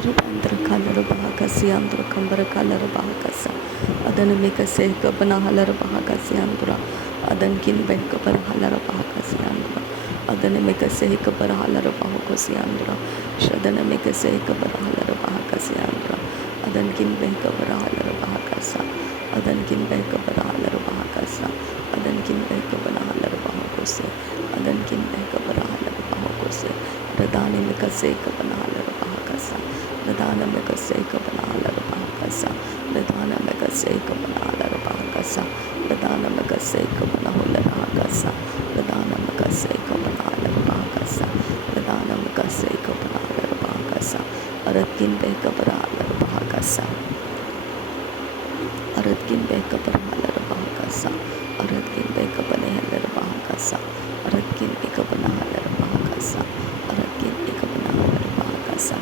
Rubandra Kalara Bahakasiandra Kambara Kalara Bahakasa Adan Mikase Kabana Halara Bahakasiandra Adan Kin Benkabara Halara Bahakasiandra Adan Mikase Kabara Halara Bahakasiandra Shadana Mikase Kabara Halara Bahakasiandra Adan Kin Benkabara Halara Bahakasa Adan Kin Benkabara Halara Bahakasa Adan Kin Benkabara Halara Bahakose Adan Kin Benkabara Halara Bahakose Radani Mikase Kabana Halara Bahakasa Ladana Megaseka Banala Bahakasa, Ladana Megaseka Banala Bahakasa, Ladana Megaseka Banahula Bahakasa, Ladana Megaseka Banala Bahakasa, Ladana Megaseka Banala Bahakasa, Aratkin Beka Banala Bahakasa, Aratkin Beka Banala Bahakasa, Aratkin Beka Banala Bahakasa, Aratkin Beka Banala Bahakasa, Aratkin Beka Banala Bahakasa.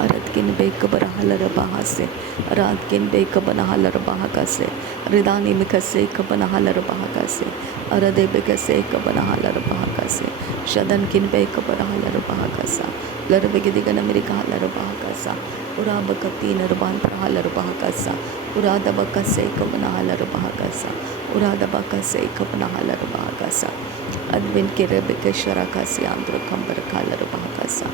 Aratkin Bekabara Halara Bahase, Aratkin Bekabana Halara Bahakase, Ridani Mikase Kabana Halara Bahakase, Arade Bekase Kabana Halara Bahakase, Shadankin Bekabara Halara Bahakasa, Larabegadigan America Halara Bahakasa, Urabakati Narbantra Halara Bahakasa, Urada Bakase Kabana Halara Bahakasa, Urada Bakase Kabana Halara Bahakasa, Advin Kirebeke Sharakasi Andra Kambara Kalara Bahakasa.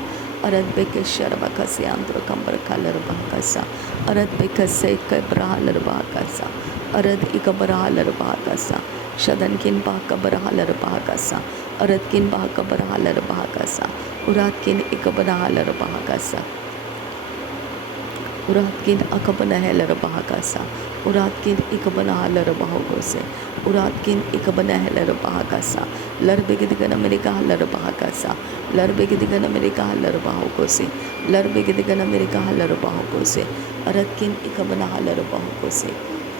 Arad Bekeshara Bakasi Andra Kambara Kalar Bahakasa, Arad Bekase Kabrahalar Bahakasa, Arad Ikabrahalar Bahakasa, Shadankin Bakabrahalar Bahakasa, Aradkin Bakabrahalar Bahakasa, Uratkin Ikabrahalar Bahakasa, Uratkin Akabana Heller Bahakasa, Uratkin Ikabana Haller Bahogose, Uratkin Ikabana Heller Bahakasa, Larbegidigan America Haller Bahakasa, Larbegidigan America Haller Bahogose, Larbegidigan America Haller Bahogose, Aratkin Ikabana Haller Bahogose,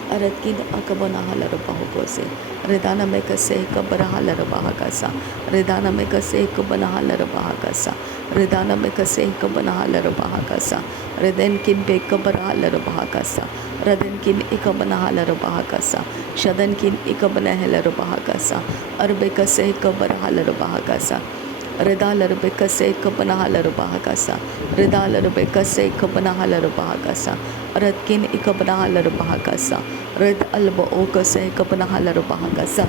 Aratkin Akabana Haller Bahogose, Redana Mekase Kabara Haller Bahakasa, Redana Mekase Kabana Haller Bahakasa, Redana Mekase Kabana Haller Bahakasa, Redenkin Bekabara Haller Bahakasa, Redenkin Ikabana Haller Bahakasa, Shadankin Ikabana Heller Bahakasa, Arbekase Kabara Haller Bahakasa, Redalar Bekase Kabana Haller Bahakasa, Redalar Bekase Kabana Haller Bahakasa, Radkin Ikabana Haller Bahakasa, Red Alba Okase Kabana Haller Bahakasa,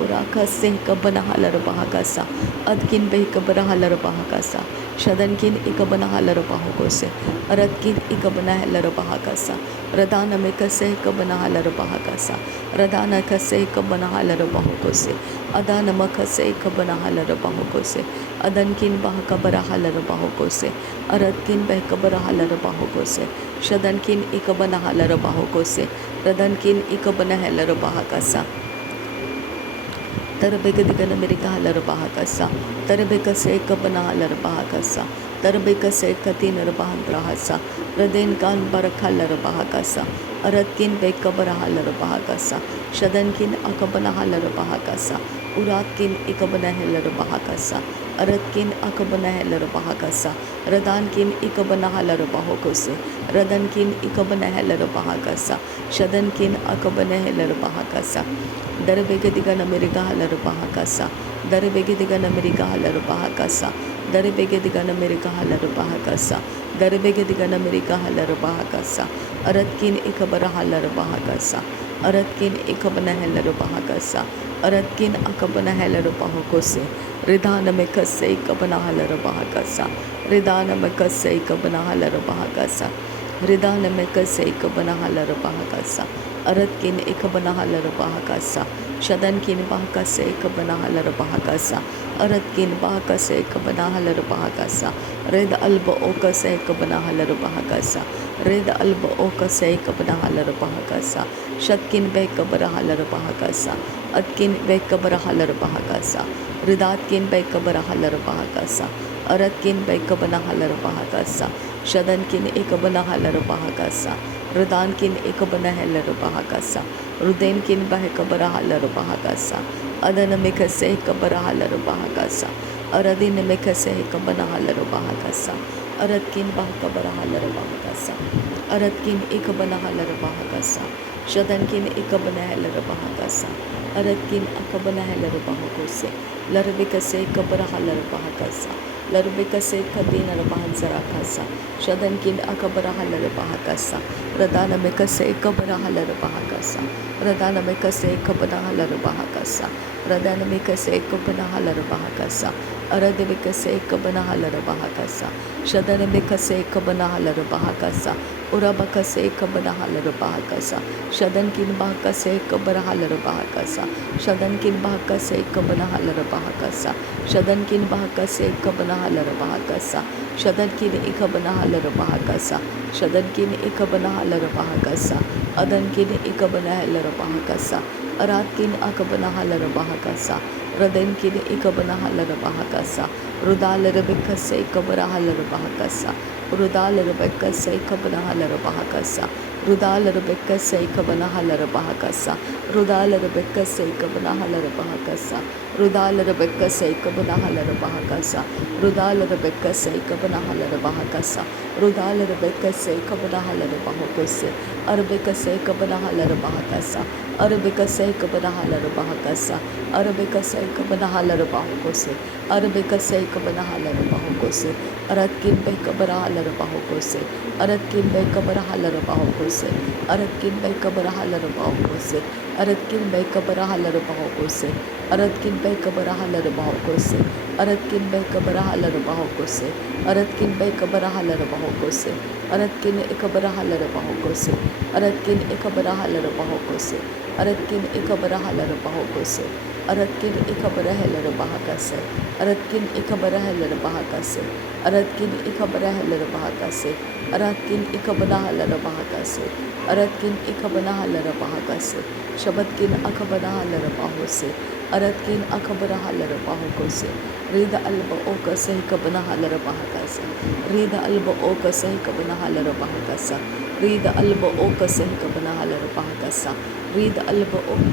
Uraka Se Kabana Haller Bahakasa, Adkin Bekabara Haller Bahakasa, Shadankin Ikabana Haller Bahakose, Aradkin Ikabana Haller Bahakasa, Radana Mekase Kabana Haller Bahakasa, Radana Kase Kabana Haller Bahakose, Adana Makase Kabana Haller Bahakose, Adankin Bahakabara Haller Bahakose, Aradkin Bekabara Haller Bahakose, Shadankin Ikabana Haller Bahakose, Radankin Ikabana Haller Bahakasa, Tarabekadigan America Haller Bahakasa, Tarabekase Kabana Haller Bahakasa, Tarabekase Katina Bahandrahasa, Raden Kan Barakhalar Bahakasa, Aratkin Bekabara Haller Bahakasa, Shadankin Akabana Haller Bahakasa, Uratkin Ikabana Heller Bahakasa, Aratkin Akabana Heller Bahakasa, Radankin Ikabana Haller Bahakose, Radankin Ikabana Heller Bahakasa, Shadankin Akabana Heller Bahakasa, Darabegadigan America Haller Bahakasa, Darabegadigan America Haller Bahakasa, Darabegadigan America Haller Bahakasa, Darabegadigan America Haller Bahakasa, Aratkin Ikabara Haller Bahakasa, Aratkin Ikabana Heller Bahakasa, Aratkin Akabana Heller Bahakose, Ridhana Mekase Kabana Haller Bahakasa, Ridhana Mekase Kabana Haller Bahakasa, Ridhana Mekase Kabana Haller Bahakasa, Aratkin Ikabana Haller Bahakasa, Shadankin Bahakase Kabana Haller Bahakasa, Aratkin Bahakase Kabana Haller Bahakasa, Red Alba Okase Kabana Haller Bahakasa, Red Alba Okase Kabana Haller Bahakasa, Shatkin Bekabara Haller Bahakasa, Atkin Bekabara Haller Bahakasa, Ridatkin Bekabara Haller Bahakasa, Aratkin Bekabana Haller Bahakasa, Shadankin Ikabana Haller Bahakasa, Rudankin Ikabana Heller Bahakasa, Rudenkin Bahakabara Haller Bahakasa, Adana Mikase Kabara Haller Bahakasa, Aradin Mikase Kabana Haller Bahakasa, Aratkin Bahakabara Haller Bahakasa, Aratkin Ikabana Haller Bahakasa, Shadankin Ikabana Heller Bahakasa, Aratkin akabana helarabahakose. Larabekase kabaraha larabahakasa. Larabekase kadina rabahansarakasa. Shadankin akabaraha larabahakasa. Radana mekase kabaraha larabahakasa. Radana mekase kabaraha larabahakasa. Radana mekase kabaraha larabahakasa. Aradebekase kabanaha larabahakasa. Shadana mekase kabanaha larabahakasa. Urabakase kabanaha larabahakasa. Shadankin bahakase kabaraha larabahakasa. Shadankin bahakase kabanaha larabahakasa. Shadankin bahakase kabanaha larabahakasa. Shadankin ikabanaha larabahakasa. Shadankin ikabanaha larabahakasa. Adankin ikabanaha larabahakasa. Aratkin akabanaha larabahakasa. Radankin ikabanaha larabahakasa. Rudalarabekase kabaraha larabahakasa. Rudalarabekase kabanaha larabahakasa. Rudalarabekase kabanaha larabahakasa. Rudalarabekase kabanaha larabahakasa. Rudalarabekase kabanaha larabahakasa. Rudalarabekase kabanaha larabahakasa. Rudalarabekase kabanaha larabahakase. Arabekase kabanaha larabahakasa. Arabekase kabanaha larabahakasa. Arabekase kabanaha larabahakose. Arabekase kabanaha larabahakose. Aratkin be kabaraha larabahakose. Aratkin be kabaraha larabahakose. Aratkin be kabaraha larabahakose. Aratkin be kabaraha larabahakose. Aratkin be kabaraha larabahakose. Aratkin be kabaraha larabahakose. Aratkin be kabaraha larabahakose. Aratkin ikabaraha larabahakose. Aratkin ikabaraha larabahakose. Aratkin ikabaraha larabahakose. Aratkin ikabaraha larabahakase. Aratkin ikabaraha larabahakase. Aratkin ikabaraha larabahakase. Aratkin ikabaraha larabahakase. Aratkin ikabaraha larabahakase. Shabadkin akabaraha larabahose. Aratkin akabaraha larabahakose. Rida alba oka sahi kabanaha larabahakase. Rida alba oka sahi kabanaha larabahakasa. Rida alba oka sahi kabanaha larabahakasa. Rida alba oka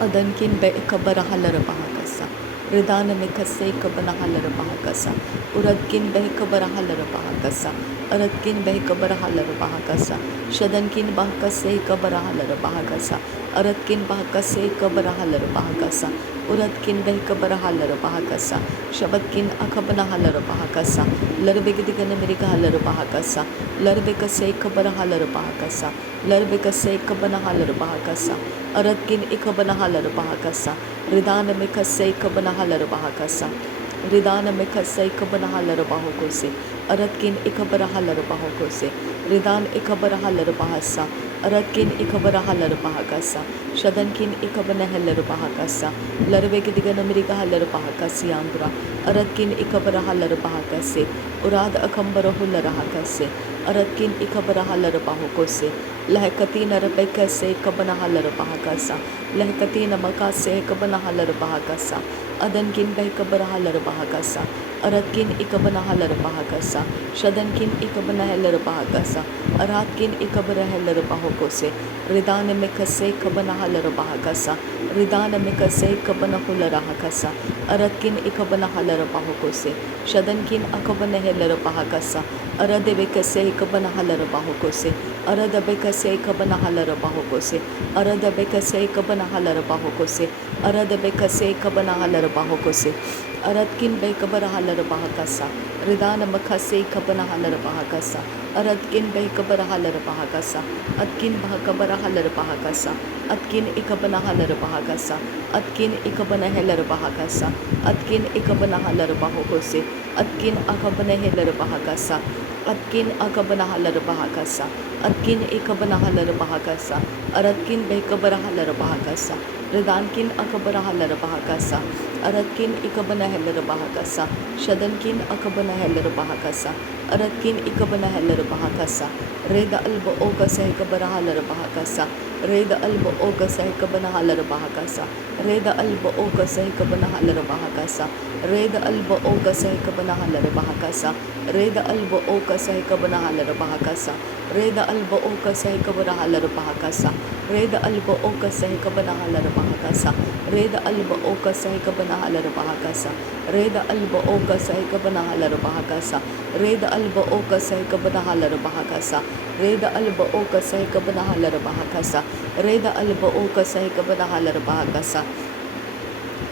Adankin be kabaraha larabahakasa. Ridana mikase kabanaha larabahakasa. Uradkin be kabaraha larabahakasa. Aradkin be kabaraha larabahakasa. Shadankin bahakase kabaraha larabahakasa. Aradkin bahakase kabaraha larabahakasa. Uradkin be kabaraha larabahakasa. Shabadkin akabanaha larabahakasa. Larbegidigana mirigaha larabahakasa. Larbekase kabaraha larabahakasa. Larbekase kabanaha larabahakasa. Aratkin ikabanaha larabahakasa. Ridana mikase kabanaha larabahakasa. Ridana mikase kabanaha larabahakose. Aratkin ikabaraha larabahakose. Ridan ikabaraha larabahasa. Aratkin ikabaraha larabahakasa. Shadankin ikabanaha larabahakasa. Larvegidigana mirigaha larabahakasi andra. Aratkin ikabaraha larabahakase. Urada akambarahu larahakase. Aratkin ikabaraha larabahakose. Lahekatina rabekase kabanaha larabahakasa. Lahekatina makase kabanaha larabahakasa. Adankin behkabaraha larabahakasa. Aratkin ikabanaha larabahakasa. Shadankin ikabanaha larabahakasa. Aratkin ikabaraha larabahakose. Ridana mikase kabanaha larabahakasa. Ridana mikase kabanahu larahakasa. Aratkin ikabanaha larabahakose. Shadankin akabanaha larabahakasa. Aradebekase kabanaha larabahakose. Aradabekase kabanaha larabahakose. Aradabekase kabanaha larabahakose. Aradabekase kabanaha larabahakose. Aratkin be kabaraha larabahakasa. Ridana makase kabanaha larabahakasa. Aratkin be kabaraha larabahakasa. Atkin bahakabaraha larabahakasa. Atkin ikabanaha larabahakasa. Atkin ikabanaha larabahakasa. Atkin ikabanaha larabahakose. Atkin akabanaha larabahakasa. Atkin akabanaha larabahakasa. Atkin ikabanaha larabahakasa. Aratkin be kabaraha larabahakasa. Ridankin akabaraha larabahakasa. Aratkin ikabanaha larabahakasa. Shadankin akabanaha larabahakasa. Aratkin ikabanaha larabahakasa. Reda alba oka sahi kabaraha larabahakasa. Reda alba oka sahi kabanaha larabahakasa. Reda alba oka sahi kabanaha larabahakasa. Reda alba oka sahi kabanaha larabahakasa. Reda alba oka sahi kabanaha larabahakasa. Reda alba oka sahi kabaraha larabahakasa. Red alba oka sehika banahalar bahakasa. Red alba oka sehika banahalar bahakasa. Red alba oka sehika banahalar bahakasa. Red alba oka sehika banahalar bahakasa. Red alba oka sehika banahalar bahakasa. Red alba oka sehika banahalar bahakasa.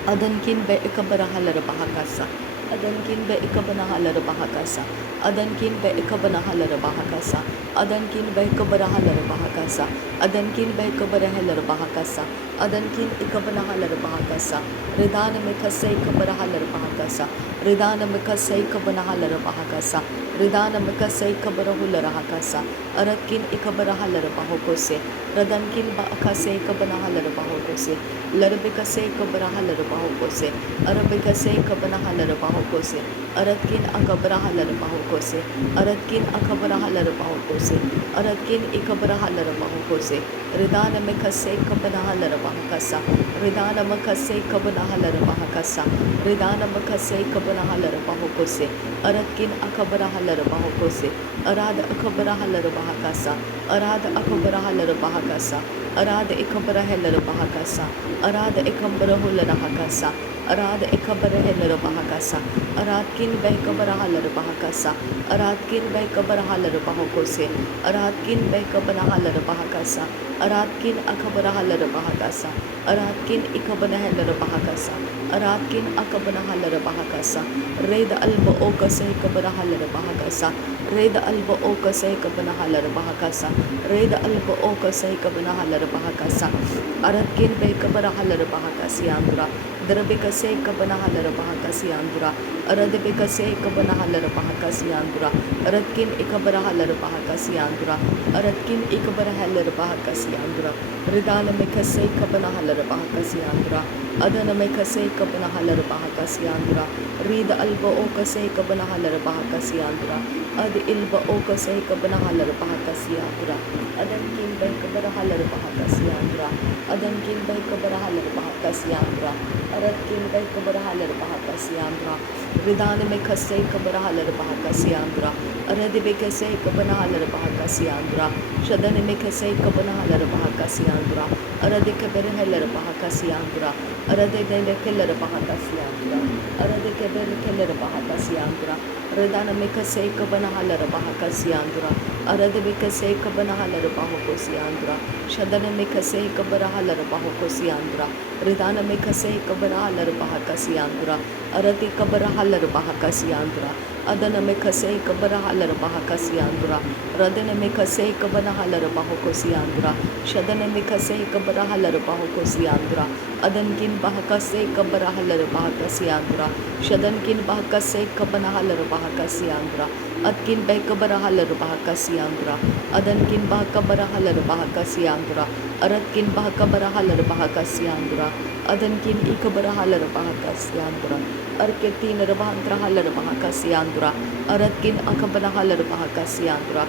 Adankin be ikabarahalar bahakasa. Adankin be ikabanahalar bahakasa. Adankin be ikabanahalar bahakasa. Adankin be ikabarahalar bahakasa. Adankin be ikabarahalar bahakasa. Adankin ikabanahalar bahakasa. Ridana mikase ikabarahalar bahakasa. Ridana mikase ikabanahalar bahakasa. Ridana mikase ikabarahular bahakasa. Aratkin ikabarahalar bahokose. Radankin ba akase ikabanahalar bahokose. Larabikase kabarahalar bahokose. Arabikase kabanahalar bahokose. Aratkin akabarahalar bahokose. Aratkin akabarahalar bahokose. Aratkin ikabarahalar bahokose. Ridana mikase kabanahalar bahakasa. Ridana mikase kabanahalar bahakasa. Ridana mikase kabanahalar bahokose. Aratkin akabarahalar bahokose. Arada akabarahalar bahakasa. Arada akabarahalar bahakasa. Arada ikabarahalar bahakasa. Arada ikambarahular bahakasa. Arada ikabarahalar bahakasa. Aratkin behkabarahalar bahakasa. Aratkin behkabarahalar bahokose. Aratkin behkabarahalar bahakasa. Aratkin akabarahalar bahakasa. Aratkin ikabarahalar bahakasa. Aratkin akabarahalar bahakasa. Reda alba oka sehkabarahalar bahakasa. Reda alba oka sehkabarahalar bahakasa. Reda alba oka sehkabarahalar bahakasa. Aratkin behkabarahalar bahakasi andra. Drabikase kabanahalar bahakasi andra. Aradbikase kabanahalar bahakasi andra. Aratkin ikabarahalar bahakasi andra. Aratkin ikabarahalar bahakasi andra. Ridana mikase kabanahalar bahakasi andra. Adana mikase kabanahalar bahakasi andra. Rida alba okase kabanahalar bahakasi andra. Ad ilba okase kabanahalar bahakasi andra. Adankin behkabarahalar bahakasi andra. Adankin behkabarahalar bahakasi andra. Aratkin behkabarahalar bahakasi andra. Ridana mikase kabarahalar bahakasi andra. Aradbikase kabanahalar bahakasi andra. Shadana mikase kabanahalar bahakasi andra. Aradikaberhalar bahakasi andra. Aradekiller bahakasi andra. Aradikaberhalar bahakasi andra. Ridana mikase kabanahalar bahakasi andra. Aradbikase kabanahalar bahakosi andra. Shadana mikase kabarahalar bahakosi andra. Ridana mikase kabarahalar bahakasi andra. Arati kabarahalar bahakasi andra. Adana mikase kabarahalar bahakasi andra. Radana mikase kabanahalar bahakosi andra. Shadana mikase kabarahalar bahakosi andra. Adankin bahakase kabarahalar bahakasi andra. Shadankin bahakase kabanahalar bahakasi andra. Atkin behkabarahalar bahakasi andra. Adankin bahkabarahalar bahakasi andra. Aratkin bahkabarahalar bahakasi andra. Adankin ikabarahalar bahakasi andra. Arketin rabahantrahalar bahakasi andra. Aratkin akabarahalar bahakasi andra.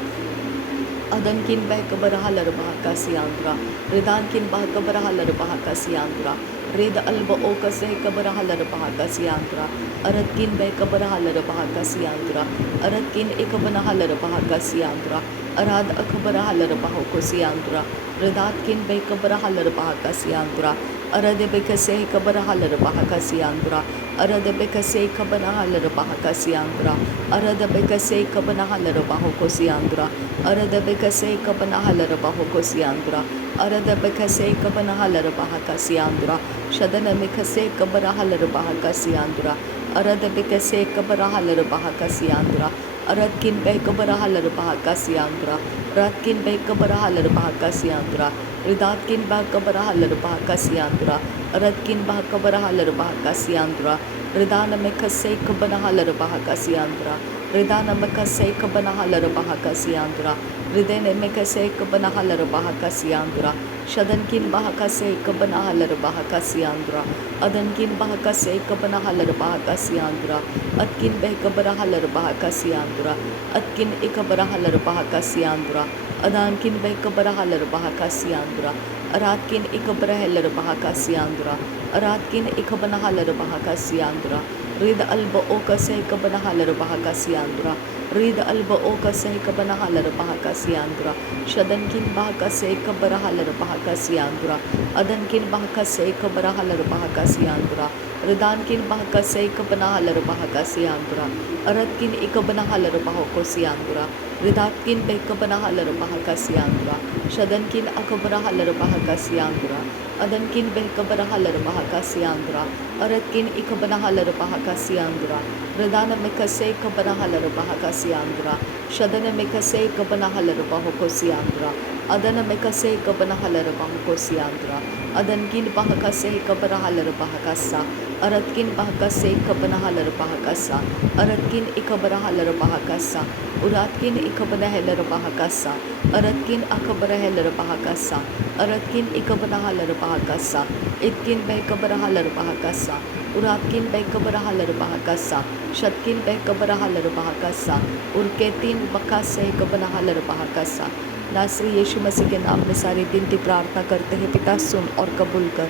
Adankin behkabarahalar bahakasi andra. Ridankin bahkabarahalar bahakasi andra. Reda alba oka sehkabarahalar bahakasi andra. Aratkin behkabarahalar bahakasi andra. Aratkin ikabanahalar bahakasi andra. Arad akabarahalar bahakosi andra. Ridatkin behkabarahalar bahakasi andra. Aradebekase kabarahalar bahakasi andra. Aradebekase kabanahalar bahakasi andra. Aradebekase kabanahalar bahakosi andra. Aradebekase kabanahalar bahakosi andra. Aradebekase kabanahalar bahakasi andra. Shadana mikase kabarahalar bahakasi andra. Aradebekase kabarahalar bahakasi andra. Aratkin behkabarahalar bahakasi andra. Ratkin behkabarahalar bahakasi andra. Ridatkin bahkabarahalar bahakasi andra. Aratkin bahkabarahalar bahakasi andra. Ridana mikase kabanahalar bahakasi andra. Ridana mikase kabanahalar bahakasi andra. Ridene mikase kabanahalar bahakasi andra. Shadankin bahakase kabanahalar bahakasi andra. Adankin bahakase kabanahalar bahakasi andra. Atkin behkabarahalar bahakasi andra. Atkin ikabarahalar bahakasi andra. Adankin behkabarahalar bahakasi andra. Aratkin ikabarahalar bahakasi andra. Aratkin ikabanahalar bahakasi andra. Rid alba oka se kabana halar bahaka siandra. Rid alba oka se kabana halar bahaka siandra. Shadankin bahaka se kabara halar bahaka siandra. Adankin bahaka se kabara halar bahaka siandra. Ridankin bahaka se kabana halar bahaka siandra. Aratkin ikabana halar bahako siandra. Ridatkin bekabana halar bahaka siandra. Shadankin akabara halar bahaka siandra. Adankin bekabara halar bahaka siandra. Aratkin ikabana halar bahaka siandra. Radana mekase kabana halar bahaka siandra. Shadana mekase kabana halar bahako siandra. Adana mekase kabana halar bahako siandra. Adankin bahaka se kabara halar bahaka sa. Aratkin bahaka se kabana halar bahaka sa. Aratkin ikabara halar bahaka sa. Uratkin ikabana halar bahaka sa. Aratkin akabara halar bahaka sa. Aratkin ikabana halar bahaka sa. Itkin bekabara halar bahaka sa. Uratkin bekabara halar bahaka sa. Shatkin bekabara halar bahaka sa. Urketin बका से कबना hauler bahaka sa. नासरी यीशु मसीह के नाम में सारी विनती प्रार्थना करते हैं पिता, सुन और कबूल कर।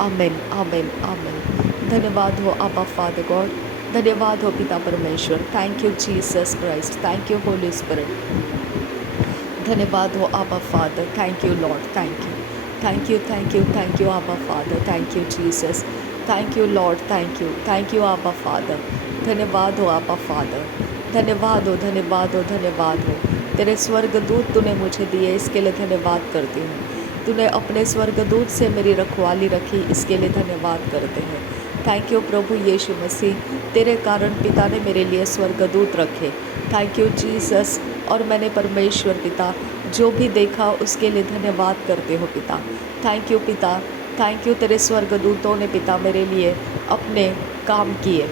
आमेन आमेन आमेन। धन्यवाद हो आबा फादर गॉड, धन्यवाद हो पिता परमेश्वर। Thank you Jesus Christ, thank you Holy Spirit. धन्यवाद हो Abba Father, thank you Lord, thank you thank you thank you thank you Abba Father, thank you Jesus, thank you Lord, thank you Abba Father. धन्यवाद हो Abba Father, धन्यवाद हो धन्यवाद हो धन्यवाद हो। तेरे स्वर्गदूत तूने मुझे दिए, इसके लिए धन्यवाद करती हूँ। तूने अपने स्वर्गदूत से मेरी रखवाली रखी, इसके लिए धन्यवाद करते हैं। थैंक यू प्रभु यीशु मसीह, तेरे कारण पिता ने मेरे लिए स्वर्गदूत रखे। Thank you Jesus. और मैंने परमेश्वर पिता जो भी देखा उसके लिए धन्यवाद करते हो पिता। थैंक यू पिता, थैंक यू तेरे स्वर्गदूतों ने पिता मेरे लिए अपने काम किए।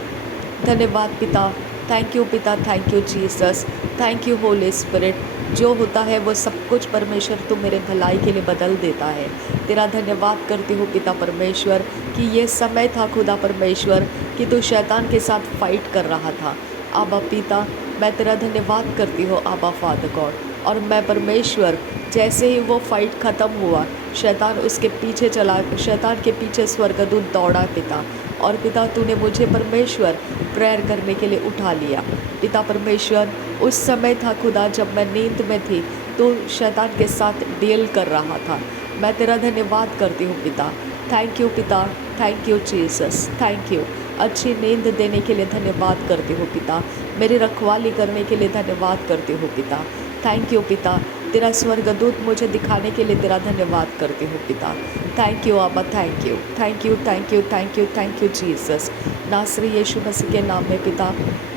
धन्यवाद पिता, थैंक यू पिता, thank you Jesus, thank you Holy spirit. जो होता है वो सब कुछ परमेश्वर तू मेरे भलाई के लिए बदल देता है। तेरा धन्यवाद करती हूँ पिता परमेश्वर कि ये समय था खुदा परमेश्वर कि तू शैतान के साथ फाइट कर रहा था। आबा पिता, मैं तेरा धन्यवाद करती हूँ आबा फादर गॉड। और मैं परमेश्वर जैसे ही वो फाइट ख़त्म हुआ, शैतान उसके पीछे चला, शैतान के पीछे स्वर्गदूत दौड़ा पिता। और पिता तूने मुझे परमेश्वर प्रेयर करने के लिए उठा लिया पिता परमेश्वर। उस समय था खुदा जब मैं नींद में थी, तो शैतान के साथ डील कर रहा था। मैं तेरा धन्यवाद करती हूँ पिता। थैंक यू पिता, thank you Jesus, thank you. अच्छी नींद देने के लिए धन्यवाद करती हूँ पिता। मेरी रखवाली करने के लिए धन्यवाद करती हूँ पिता। थैंक यू पिता। तेरा स्वर्गदूत मुझे दिखाने के लिए तेरा धन्यवाद करती हूँ पिता। थैंक यू आबा, thank you thank you thank you thank you thank you Jesus. नासरी यीशु मसीह के नाम में पिता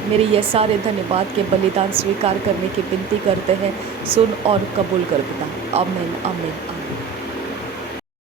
मेरे ये सारे धन्यवाद के बलिदान स्वीकार करने की विनती करते हैं। सुन और कबूल कर पिता। आमीन आमीन।